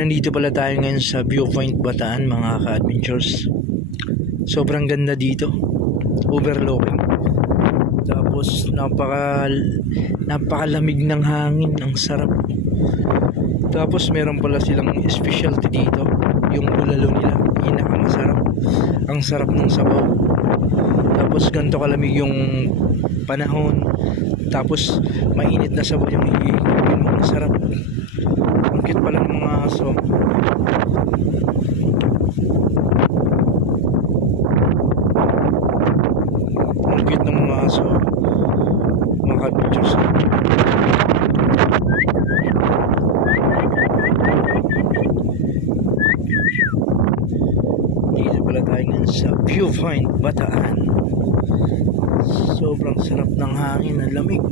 Nandito pala tayo ngayon sa Viewpoint Bataan mga ka-adventures. Sobrang ganda dito, overlooking. Tapos napakalamig ng hangin, ang sarap. Tapos meron pala silang specialty dito, yung bulalo nila, pinakamasarap. Ang sarap ng sabaw. Tapos ganito kalamig yung panahon. Tapos mainit na sabaw yung hihigupin mo, ang sarap. Ang cute pala ng mga aso. Ang cute ng mga aso, mga ka-adventures. Dito pala tayo ngayon sa Viewpoint Bataan. Sobrang sarap ng hangin, ang lamig.